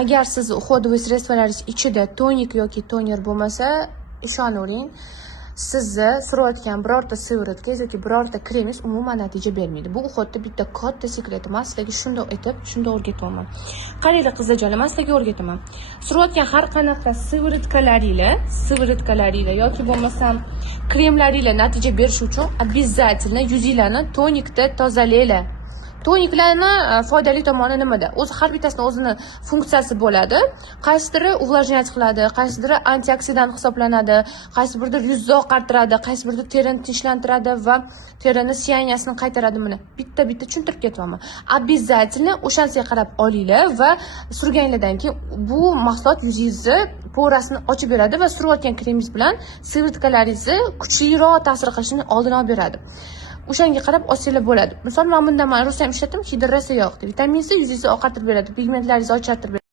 agar siz uходовый sredствolaringiz ichida tonik yoki toner bo'lmasa, ishonavering, sizni surayotgan birorta sivoritkaz yoki birorta kremingiz umuman natija bermaydi. Bu uходda bitta katta sekret emas, sizlarga shunday aytib, shunday o'rgatyapman. Qaranglar qizlarjonim, men sizlarga o'rgataman. Surayotgan har qanaqa sivoritkalaringlar yoki bo'lmasam kremlaringlar natija berishi uchun обязательно yuzinglarni tonikda tozalanglar. Toniklarni foydali tomoni nimada? O'zi har bittasini o'zini funksiyasi bo'ladi. Qaysidiri uvlajnять qiladi, qaysidiri antioksidant hisoblanadi, qaysi biridir yuzni oqartiradi, qaysi biridir terini tinchlantiradi va terini siyaniyasini qaytaradi. Mana bitta tushuntirib ketyapman. Обязательно o'shanisiga qarab olinglar va surganlardan keyin bu mahsulot yuzingizni porasini ochib beradi va surayotgan kremingiz bilan sivoritkalaringizni kuchliroq ta'sir qilishini oldini olib beradi. O'shanga qarab olsanglar bo'ladi. Misol men bundan Rustam ishlatim, hidrasiya yo'q. Vitamin C yuzingizni oqartirib beradi, pigmentlaringizni ochartirib beradi.